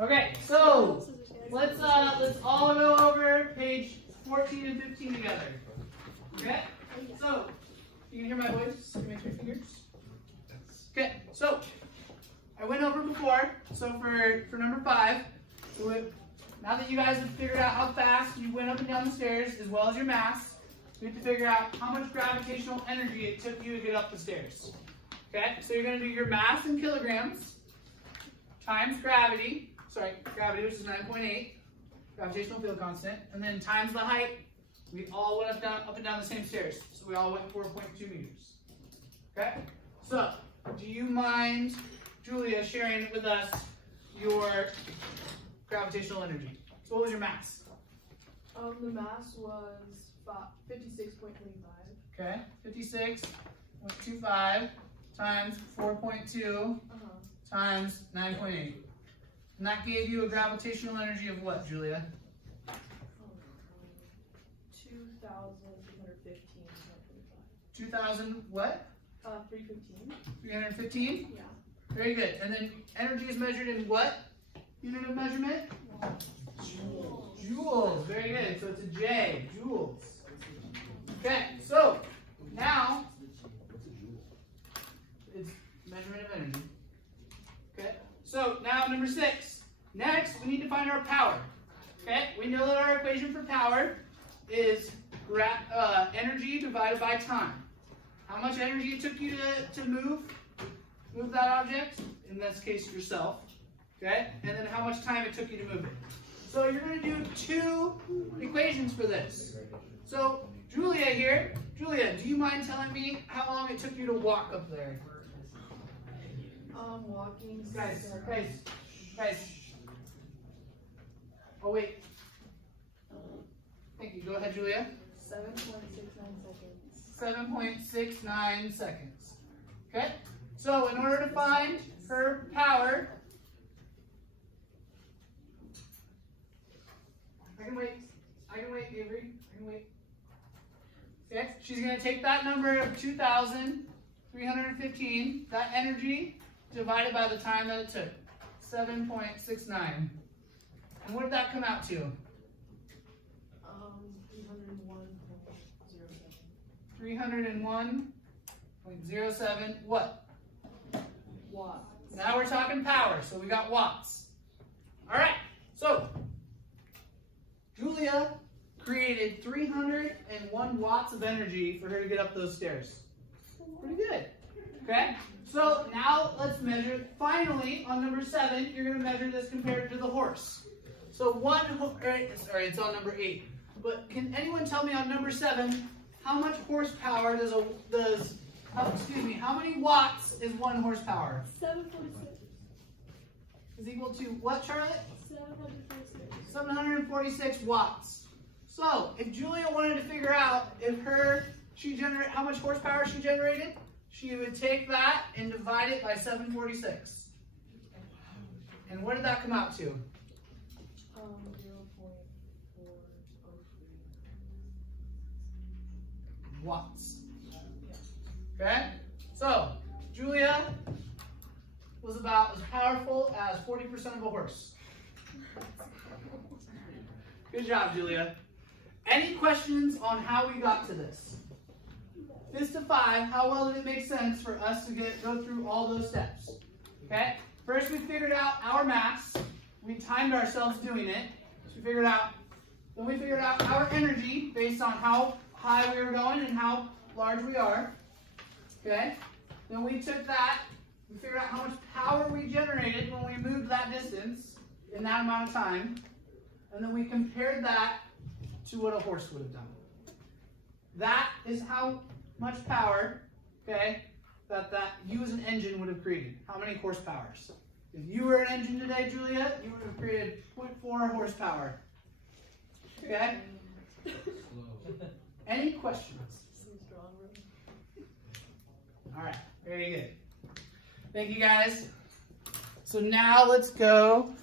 Okay, so let's all go over page 14 and 15 together. Okay? So, you can hear my voice? Give me 3 fingers. Okay, so I went over before. So for number 5, now that you guys have figured out how fast you went up and down the stairs, as well as your mass, we have to figure out how much gravitational energy it took you to get up the stairs. Okay, so you're going to do your mass in kilograms times gravity, which is 9.8, gravitational field constant, and then times the height. We all went up and down the same stairs, so we all went 4.2 meters. Okay, so do you mind, Julia, sharing with us your gravitational energy? So what was your mass? The mass was 56.25. Okay, 56.25 times 4.2 times 9.8. And that gave you a gravitational energy of what, Julia? 2,315. 2,000 what? 315. 315? Yeah. Very good. And then energy is measured in what unit of measurement? Joules. Very good. So it's a J, joules. Okay, so now it's measurement of energy. Okay, so now number 6. Next, we need to find our power. Okay, we know that our equation for power is energy divided by time. How much energy it took you to move that object, in this case yourself, okay? And then how much time it took you to move it. So you're going to do 2 equations for this. So Julia here, Julia, do you mind telling me how long it took you to walk up there? Walking. Guys. Oh wait. Thank you. Go ahead, Julia. 7.69 seconds. 7.69 seconds. Okay? So in order to find her power, I can wait, Avery. I can wait. Okay? She's going to take that number of 2,315, that energy, divided by the time that it took. 7.69. And what did that come out to? 301.07. 301.07 what? Watts. Now we're talking power, so we got watts. All right, so Julia created 301 watts of energy for her to get up those stairs. Pretty good. Okay, so now let's measure. Finally, on number 7, you're going to measure this compared to the horse. So it's on number 8. But can anyone tell me on number 7 how much horsepower how many watts is 1 horsepower? 746. Is equal to what, Charlotte? 746. 746 watts. So if Julia wanted to figure out how much horsepower she generated, she would take that and divide it by 746. And what did that come out to? 0.403 watts. Okay? So Julia was about as powerful as 40% of a horse. Good job, Julia. Any questions on how we got to this? Fist of 5, how well did it make sense for us to go through all those steps? Okay? First we figured out our mass. We timed ourselves doing it. So we figured out our energy based on how high we were going and how large we are. Okay? Then we took that, we figured out how much power we generated when we moved that distance in that amount of time. And then we compared that to what a horse would have done. That is how much power, okay, that you as an engine would have created. How many horsepowers? If you were an engine today, Julia, you would have created 0.4 horsepower. Okay? Any questions? All right, very good. Thank you, guys. So now let's go